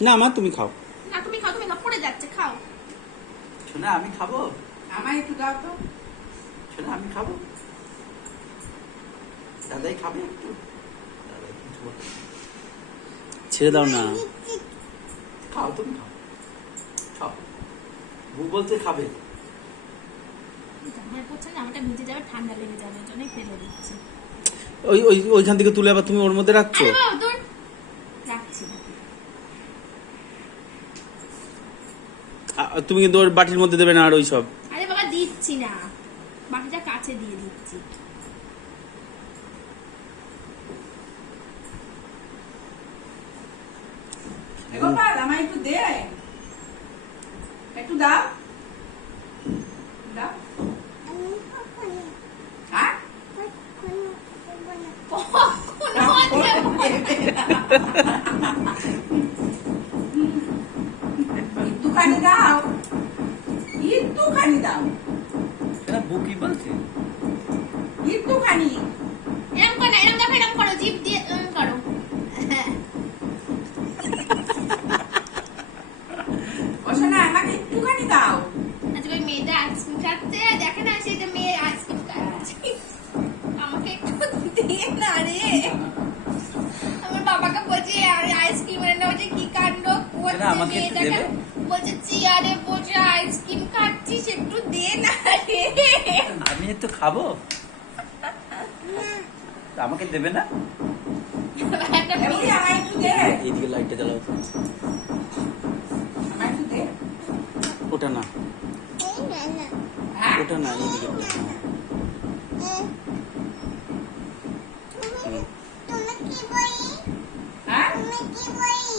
না মা তুমি খাও। না তুমি খাও, তুমি খাও, পড়ে যাচ্ছে, খাও। শোনা আমি খাবো, আমায় একটু দাও তো। শোনা আমি খাবো, দাদাই খাবে একটু, দাদাই কিছু বলে। ছেড়ে দাও না। খাও তুমি খাও, খাও। বউ বলতে খাবে। জামাই পড়ছে, জামাটা ভিজে যাবে, ঠান্ডা লেগে যাবে, ওই জন্যই ফেলে দিচ্ছি। ওইখান থেকে তুলে আবার তুমি ওর মধ্যে রাখছো। আরে বাবা দূর, রাখছি না। তুমি কিন্তু ওর বাটির মধ্যে দেবে না আর ওই সব। আরে বাবা দিচ্ছি না, বাকিটা কাছে দিয়ে দিচ্ছি। গোপাল আমায় একটু দে, একটু দাও দাও। হ্যাঁ একটুখানি দাও, একটুখানি দাও, শোনা বউ কি বলছে? একটুখানি। এরম করো না, এরম দেখো, এরম করো, জিভ দিয়ে এরম করো। ও শোনা আমাকে একটুখানি দাও। আজকে ওই মেয়েটা আইসক্রিম খাচ্ছে, দেখে না সেটা মেয়ে আইসক্রিম খাচ্ছে, আমাকে একটু দিয়ে না রে। আমার বাবাকে বলছি আইসক্রিম এনে বলছে কি কাণ্ড করছে আমাকে একটু মেয়েটাকে, দেবে? বলছে চেয়ারে বসে আইসক্রিম খাচ্ছিস, একটু দে না রে। আমি একটু খাবো, আমাকে দেবে না? একটা এমনি মেয়ে- আমায় একটু দে, এইদিকে লাইটটা জ্বালাও তো। আমায় একটু দে। ওটা না, হ্যাঁ ওটা না, এইদিকে। হ্যাঁ তুমি কি বই